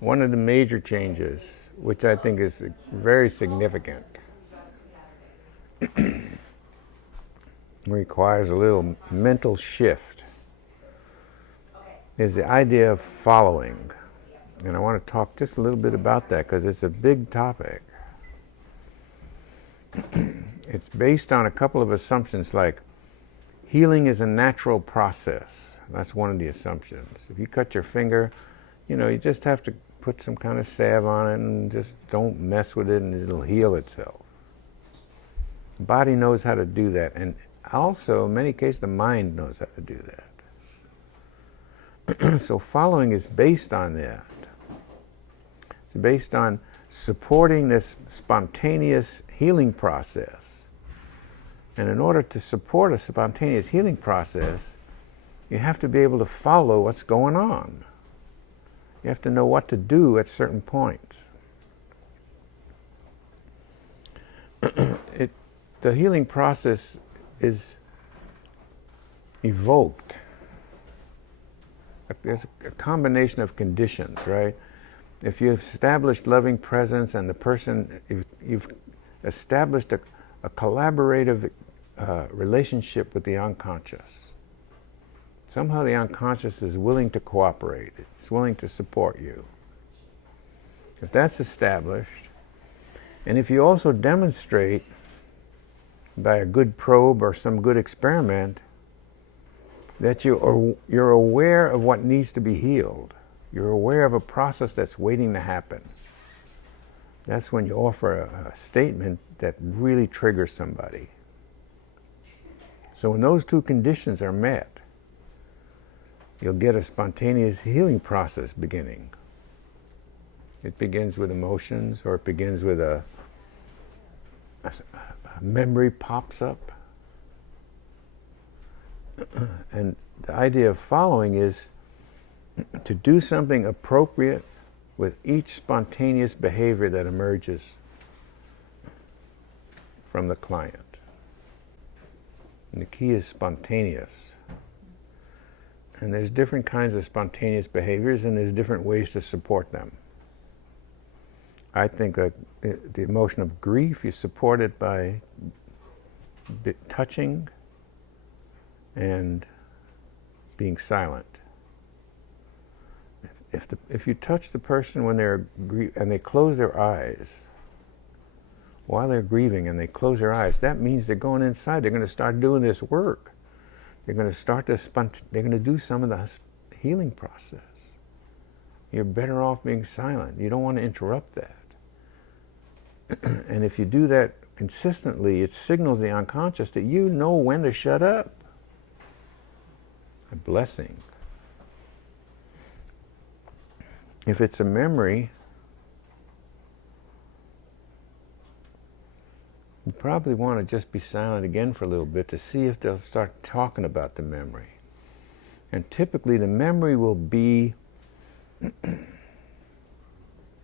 One of the major changes, which I think is very significant, requires a little mental shift, is the idea of following. And I want to talk just a little bit about that because it's a big topic. It's based on a couple of assumptions like healing is a natural process. That's one of the assumptions. If you cut your finger, you just have to put some kind of salve on it and just don't mess with it and it'll heal itself. The body knows how to do that, and also in many cases the mind knows how to do that. So following is based on that. It's based on supporting this spontaneous healing process. And in order to support a spontaneous healing process, you have to be able to follow what's going on. You have to know what to do at certain points. The healing process is evoked. There's a combination of conditions, right? If you've established loving presence and the person, you've established a collaborative relationship with the unconscious. Somehow the unconscious is willing to cooperate. It's willing to support you. If that's established, and if you also demonstrate by a good probe or some good experiment that you're aware of what needs to be healed, you're aware of a process that's waiting to happen, that's when you offer a statement that really triggers somebody. So when those two conditions are met, you'll get a spontaneous healing process beginning. It begins with emotions, or it begins with a memory pops up. And the idea of following is to do something appropriate with each spontaneous behavior that emerges from the client. And the key is spontaneous. And there's different kinds of spontaneous behaviors, and there's different ways to support them. I think that the emotion of grief, you support it by touching and being silent. If you touch the person when they're and they close their eyes, while they're grieving and they close their eyes, that means they're going inside. They're going to start doing this work. They're going to start they're going to do some of the healing process. You're better off being silent. You don't want to interrupt that. And if you do that consistently, it signals the unconscious that you know when to shut up. A blessing. If it's a memory, you probably want to just be silent again for a little bit to see if they'll start talking about the memory. And typically the memory will be an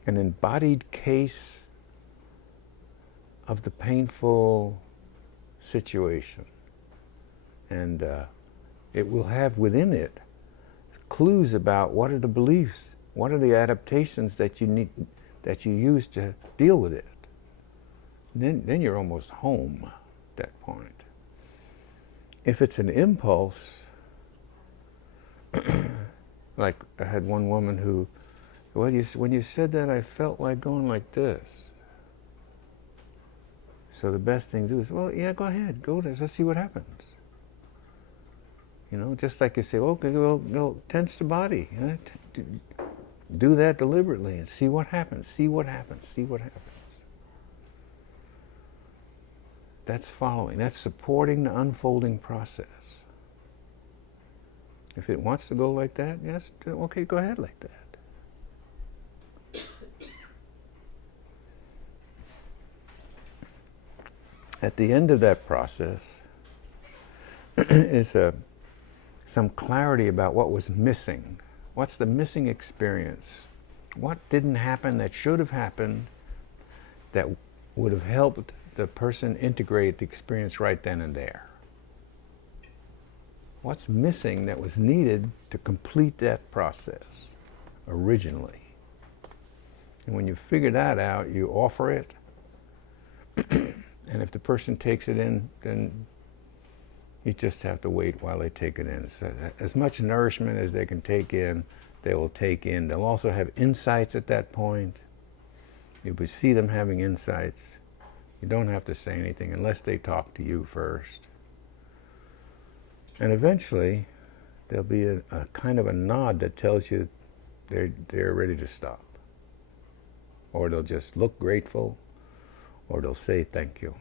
embodied case of the painful situation. And it will have within it clues about what are the beliefs, what are the adaptations that you use to deal with it. Then you're almost home at that point. If it's an impulse, like I had one woman who, when you said that, I felt like going like this. So the best thing to do is, well, yeah, go ahead, go there, let's see what happens. Just like you say, okay, well, tense the body. Do that deliberately and see what happens, see what happens, see what happens. That's following, that's supporting the unfolding process. If it wants to go like that, yes, okay, go ahead like that. At the end of that process is some clarity about what was missing. What's the missing experience? What didn't happen that should have happened that would have helped the person integrate the experience right then and there? What's missing that was needed to complete that process? originally. And when you figure that out, you offer it. And if the person takes it in, then you just have to wait while they take it in. So as much nourishment as they can take in, they will take in. They'll also have insights at that point. You would see them having insights. You don't have to say anything unless they talk to you first. And eventually, there'll be a kind of a nod that tells you they're ready to stop. Or they'll just look grateful, or they'll say thank you.